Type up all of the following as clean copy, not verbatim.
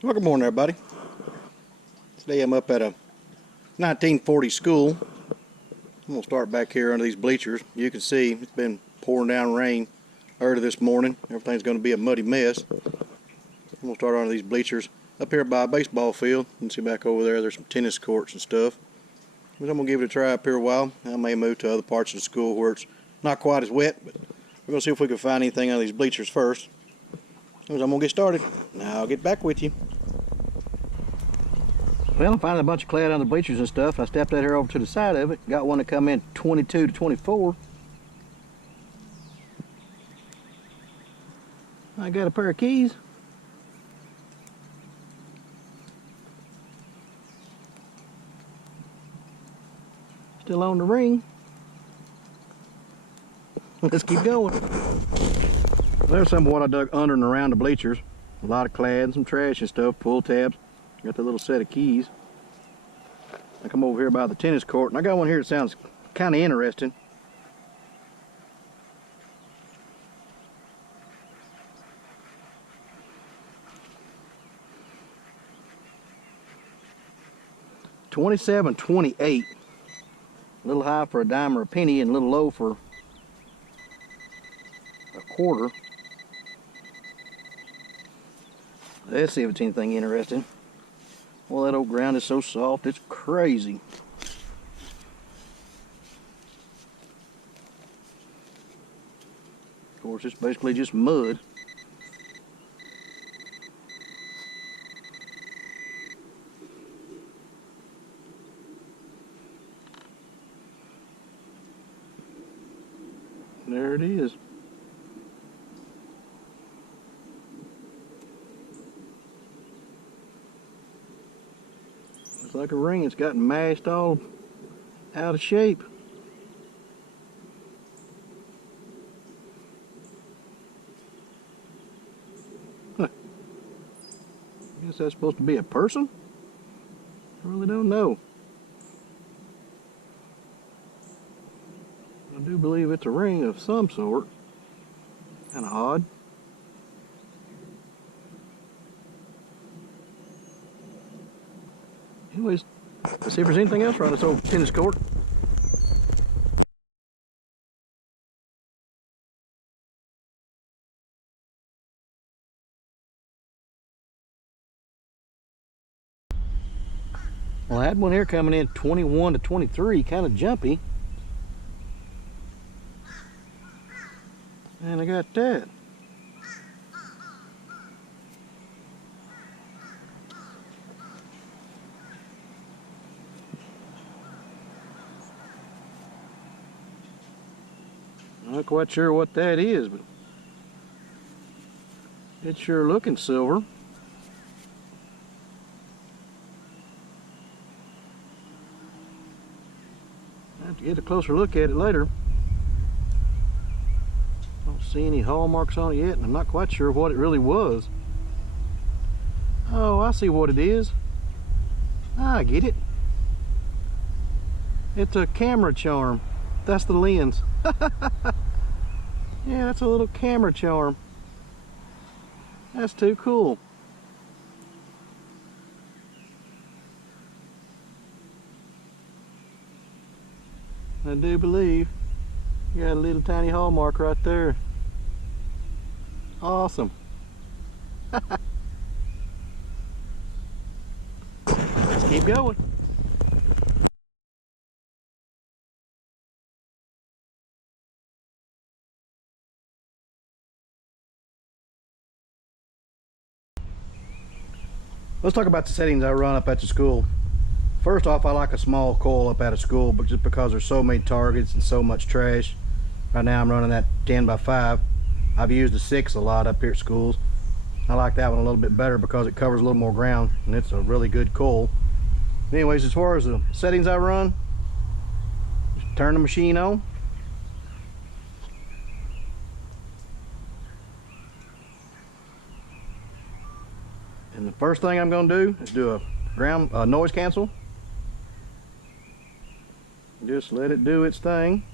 Well, good morning, everybody. Today I'm up at a 1940 school. I'm going to start back here under these bleachers. You can see it's been pouring down rain early this morning. Everything's going to be a muddy mess. I'm going to start under these bleachers up here by a baseball field. You can see back over there, there's some tennis courts and stuff. But I'm going to give it a try up here a while. I may move to other parts of the school where it's not quite as wet, but we're going to see if we can find anything under these bleachers first. I'm going to get started. Now I'll get back with you. Well, I'm finding a bunch of clad on the bleachers and stuff. I stepped out here over to the side of it. Got one to come in 22 to 24. I got a pair of keys. Still on the ring. Let's keep going. There's some of what I dug under and around the bleachers. A lot of clad, some trash and stuff, pull tabs. Got the little set of keys. I come over here by the tennis court, and I got one here that sounds kind of interesting. $27.28. A little high for a dime or a penny, and a little low for a quarter. Let's see if it's anything interesting. Well, that old ground is so soft, it's crazy. Of course, it's basically just mud. There it is. Looks like a ring. It's gotten mashed all out of shape. Huh. I guess that's supposed to be a person? I really don't know. I do believe it's a ring of some sort. Kind of odd. Anyways, let's see if there's anything else around this old tennis court. Well, I had one here coming in 21 to 23, kind of jumpy. And I got that. Not quite sure what that is, but it's sure looking silver. I have to get a closer look at it later. Don't see any hallmarks on it yet, and I'm not quite sure what it really was. Oh, I see what it is. I get it. It's a camera charm. That's the lens. Yeah, that's a little camera charm. That's too cool. I do believe you got a little tiny hallmark right there. Awesome. Let's keep going. Let's talk about the settings I run up at the school. First off, I like a small coil up at a school, but just because there's so many targets and so much trash. Right now I'm running that 10 by 5. I've used the 6 a lot up here at schools. I like that one a little bit better because it covers a little more ground, and it's a really good coil. Anyways, as far as the settings I run, just turn the machine on. And the first thing I'm going to do is do a noise cancel. Just let it do its thing.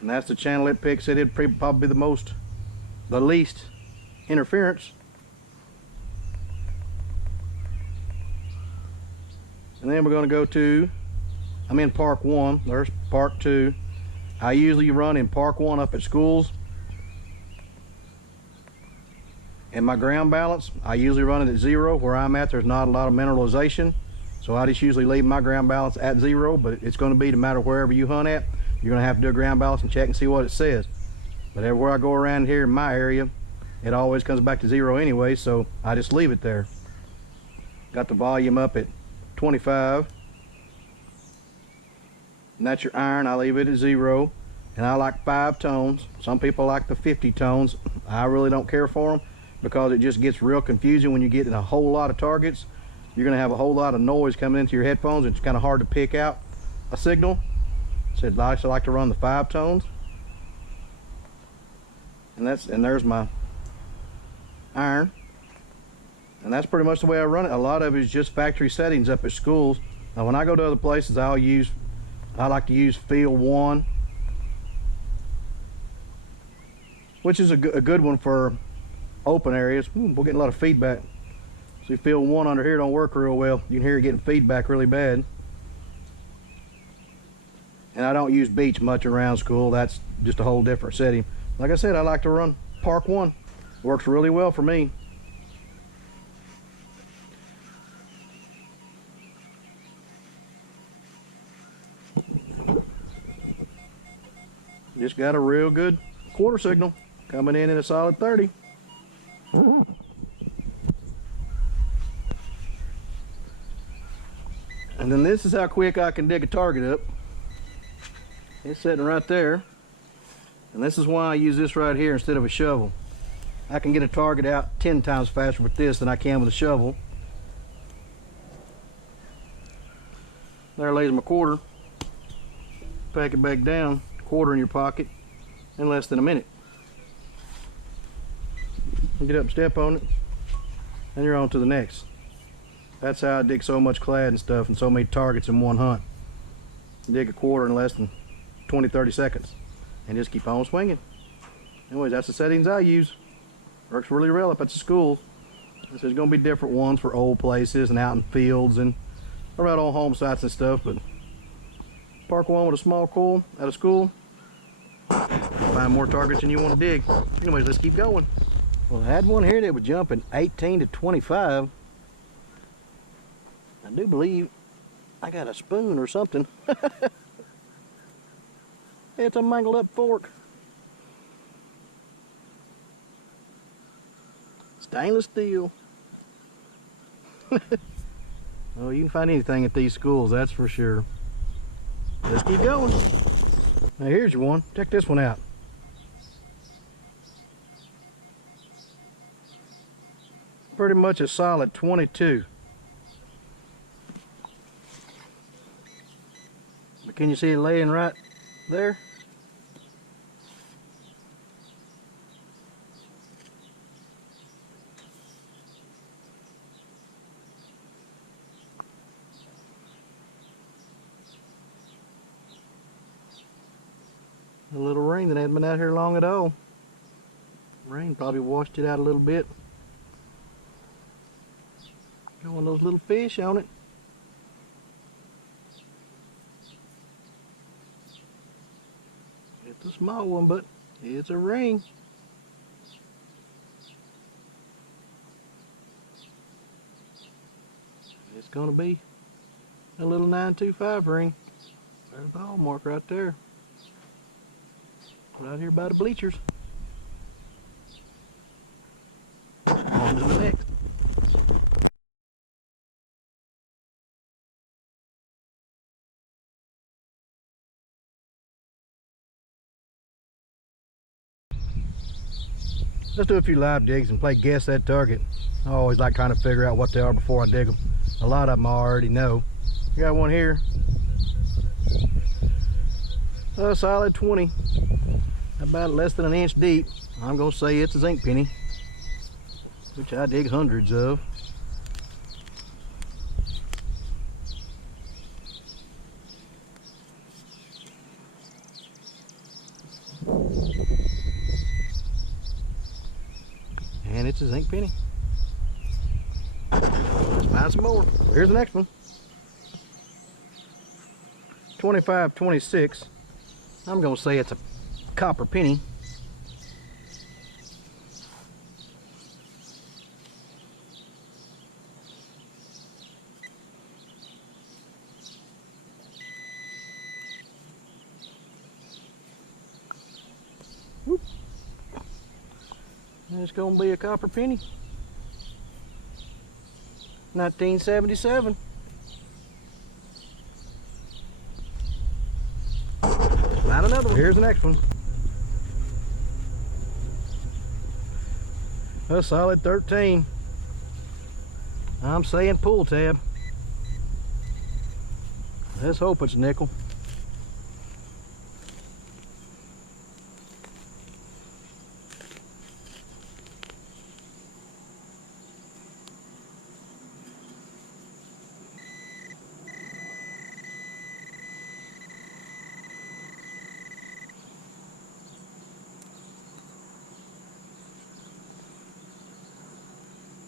And that's the channel it picks. It'd probably be the least interference. And then we're going to go to, I'm in Park 1, there's Park 2. I usually run in Park 1 up at schools. And my ground balance, I usually run it at 0. Where I'm at, there's not a lot of mineralization. So I just usually leave my ground balance at 0, but it's going to be no matter wherever you hunt at, you're going to have to do a ground balance and check and see what it says. But everywhere I go around here in my area, it always comes back to 0 anyway, so I just leave it there. Got the volume up at 25. And that's your iron. I leave it at 0. And I like 5 tones. Some people like the 50 tones. I really don't care for them because it just gets real confusing when you get in a whole lot of targets. You're going to have a whole lot of noise coming into your headphones. It's kind of hard to pick out a signal. So I also like to run the 5 tones. And there's my iron. And that's pretty much the way I run it. A lot of it is just factory settings up at schools. Now when I go to other places, I like to use field 1, which is a good one for open areas. We're getting a lot of feedback. See, field 1 under here don't work real well. You can hear it getting feedback really bad. And I don't use beach much around school. That's just a whole different setting. Like I said, I like to run Park 1. Works really well for me. Just got a real good quarter signal coming in a solid 30. And then this is how quick I can dig a target up. It's sitting right there. And this is why I use this right here instead of a shovel. I can get a target out 10 times faster with this than I can with a shovel. There lays my quarter. Pack it back down, quarter in your pocket in less than a minute. You get up and step on it, and you're on to the next. That's how I dig so much clad and stuff and so many targets in one hunt. Dig a quarter in less than 20-30 seconds and just keep on swinging. Anyways, that's the settings I use. Works really well up at the schools. So there's going to be different ones for old places and out in fields and around on home sites and stuff, but Park 1 with a small coil at a school, find more targets than you want to dig. Anyways, let's keep going. Well, I had one here that was jumping 18 to 25. I do believe I got a spoon or something. It's a mangled up fork. Stainless steel. Oh, you can find anything at these schools, that's for sure. Let's keep going. Now here's your one. Check this one out. Pretty much a solid 22. But can you see it laying right there? A little rain that hadn't been out here long at all. Rain probably washed it out a little bit. Got one of those little fish on it. It's a small one, but it's a ring. It's gonna be a little 925 ring. There's the hall mark right there. Right here by the bleachers. On to the next. Let's do a few live digs and play guess that target. I always like trying to figure out what they are before I dig them. A lot of them I already know. I got one here. A solid 20. About less than an inch deep. I'm gonna say it's a zinc penny, which I dig hundreds of. And it's a zinc penny. Let's find some more. Here's the next one. 25.26. I'm gonna say it's a copper penny. Whoop. It's gonna be a copper penny. 1977. Not another one. Here's the next one. A solid 13. I'm saying pull tab. Let's hope it's nickel.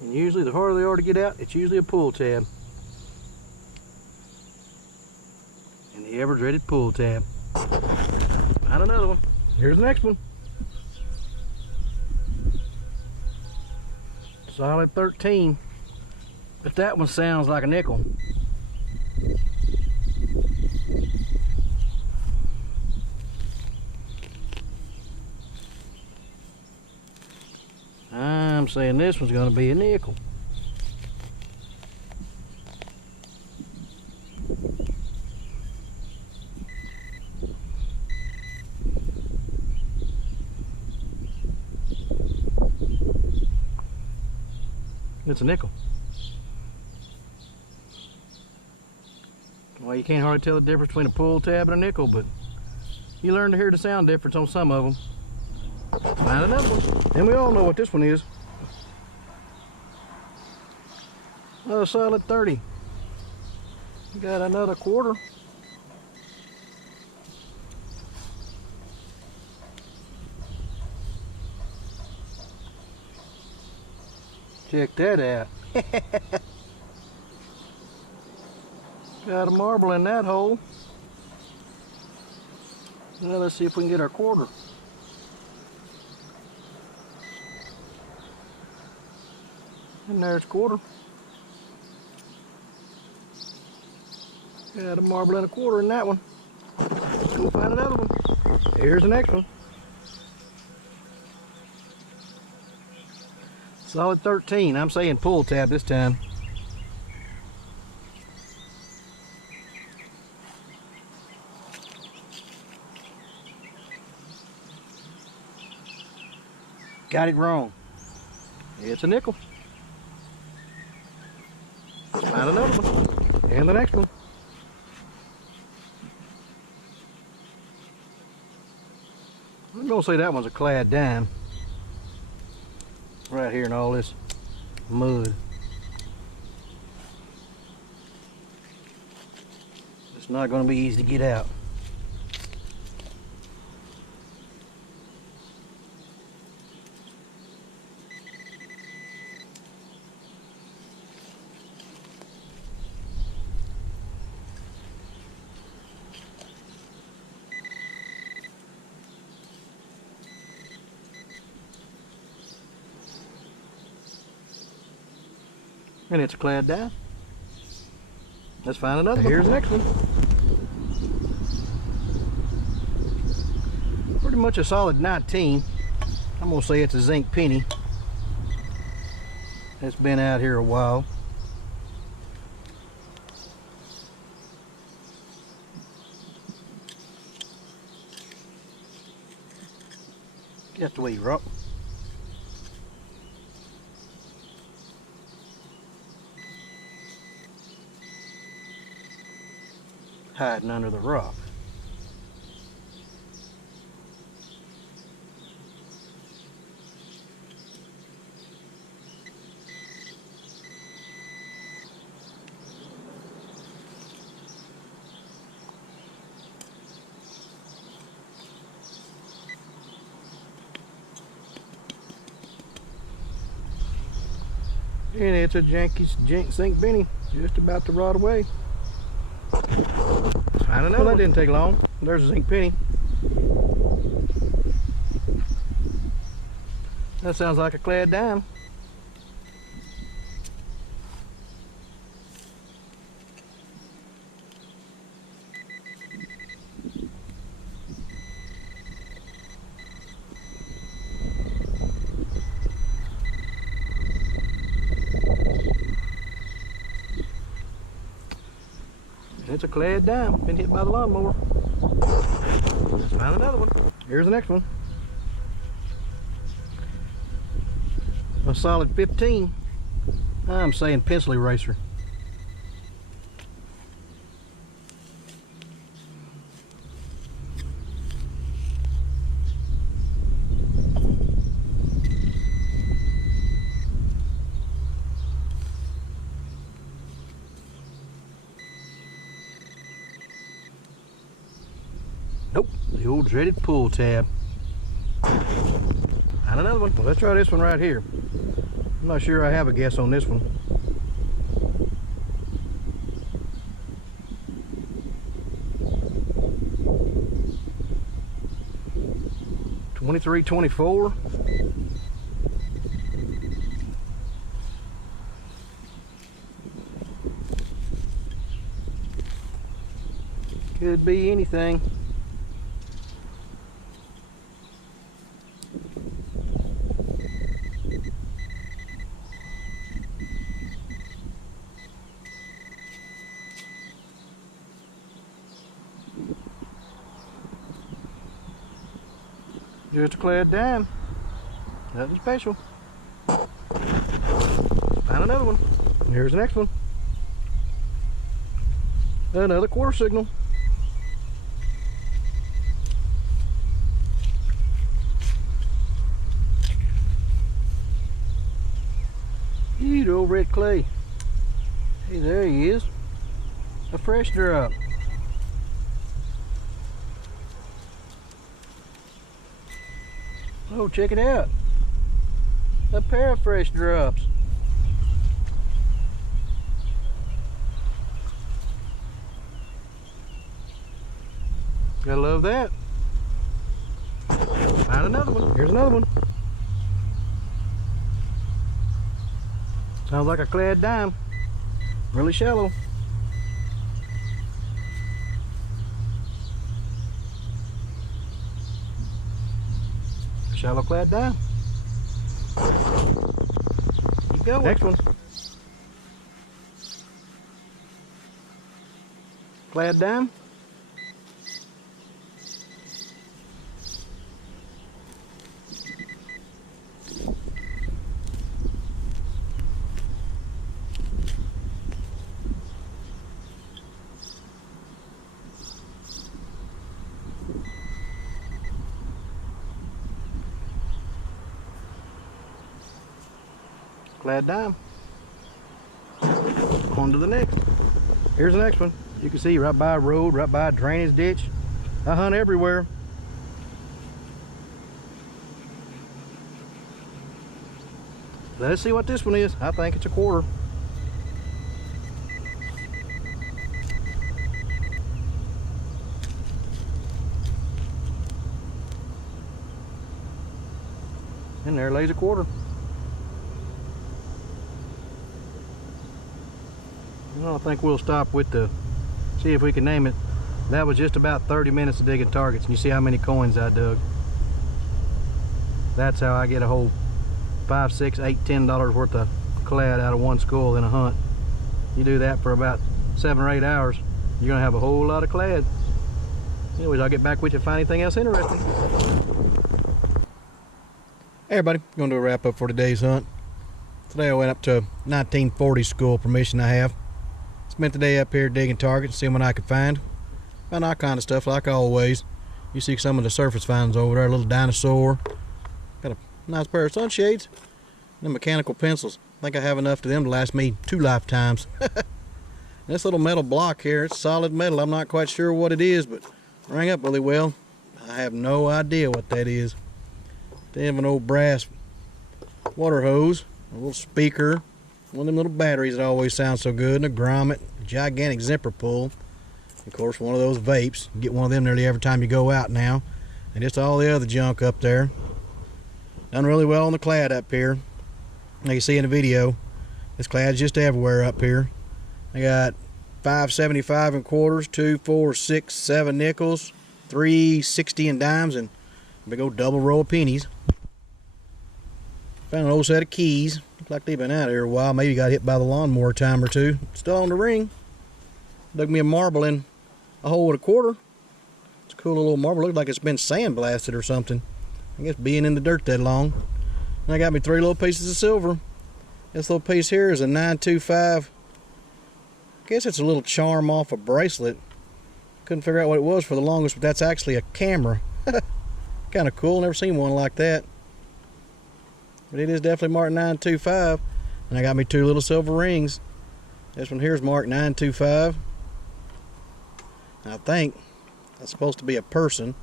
And usually the harder they are to get out, it's usually a pull tab. And the ever dreaded pull tab. Not another one. Here's the next one. Solid 13. But that one sounds like a nickel. I'm saying this one's going to be a nickel. It's a nickel. Well, you can't hardly tell the difference between a pull tab and a nickel, but you learn to hear the sound difference on some of them. Find another one. And we all know what this one is. A solid 30. Got another quarter. Check that out. Got a marble in that hole. Now let's see if we can get our quarter. And there's quarter. Got a marble and a quarter in that one. Let's go find another one. Here's the next one. Solid 13. I'm saying pull tab this time. Got it wrong. It's a nickel. Find another one. And the next one. I'm going to say that one's a clad dime. Right here in all this mud. It's not going to be easy to get out. And it's a clad dime. Let's find another one. Here's the next one. Pretty much a solid 19. I'm gonna say it's a zinc penny. It's been out here a while. Just the way you rock. Hiding under the rock. And it's a zinc penny, just about to rot away. Find I don't know. Well, that didn't take long. There's a zinc penny. That sounds like a clad dime. It's a clad dime. Been hit by the lawnmower. Let's find another one. Here's the next one. A solid 15. I'm saying pencil eraser. Nope, the old dreaded pull tab. And another one. Well, let's try this one right here. I'm not sure I have a guess on this one. $23.24. Could be anything. Just a clad dime. Nothing special. Find another one. Here's the next one. Another quarter signal. Eat old red clay. Hey, there he is. A fresh drop. Oh, check it out. A pair of fresh drops. Gotta love that. Find another one. Here's another one. Sounds like a clad dime. Really shallow. Shallow clad dime. Keep going. Next one. Clad dime. Clad dime. On to the next. Here's the next one. You can see right by a road, right by a drainage ditch. I hunt everywhere. Let's see what this one is. I think it's a quarter. And there lays a quarter. Well, I think we'll stop with the, see if we can name it. That was just about 30 minutes of digging targets, and you see how many coins I dug. That's how I get a whole $5, $6, $8, $10 worth of clad out of one skull in a hunt. You do that for about 7 or 8 hours, you're gonna have a whole lot of clad. Anyways, I'll get back with you if I find anything else interesting. Hey everybody, going to do a wrap up for today's hunt. Today I went up to 1940 school, permission I have. Spent the day up here digging targets, seeing what I could find. Found all kind of stuff like always. You see some of the surface finds over there, a little dinosaur. Got a nice pair of sunshades. And mechanical pencils. I think I have enough of them to last me 2 lifetimes. This little metal block here, it's solid metal. I'm not quite sure what it is, but rang up really well. I have no idea what that is. They have an old brass water hose, a little speaker, one of them little batteries that always sound so good, and a grommet, gigantic zipper pull. Of course, one of those vapes. You get one of them nearly every time you go out now. And just all the other junk up there. Done really well on the clad up here. Like you see in the video, this clad's just everywhere up here. I got 5.75 in quarters, 2, 4, 6, 7 nickels, 3.60 in dimes, and a big old double row of pennies. Found an old set of keys. Look like they've been out here a while. Maybe got hit by the lawnmower a time or two. Still on the ring. Dug me a marble in a hole with a quarter. It's a cool little marble. Looks like it's been sandblasted or something. I guess being in the dirt that long. And I got me 3 little pieces of silver. This little piece here is a 925. I guess it's a little charm off a bracelet. Couldn't figure out what it was for the longest, but that's actually a camera. Kind of cool. Never seen one like that. But it is definitely marked 925. And I got me 2 little silver rings. This one here is marked 925. I think that's supposed to be a person.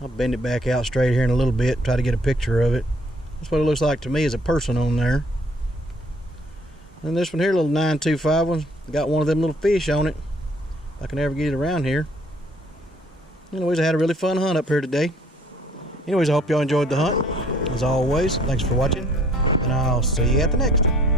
I'll bend it back out straight here in a little bit, try to get a picture of it. That's what it looks like to me, is a person on there. And this one here, little 925 one, got one of them little fish on it. If I can ever get it around here. Anyways, I had a really fun hunt up here today. Anyways, I hope y'all enjoyed the hunt. As always, thanks for watching, and I'll see you at the next one.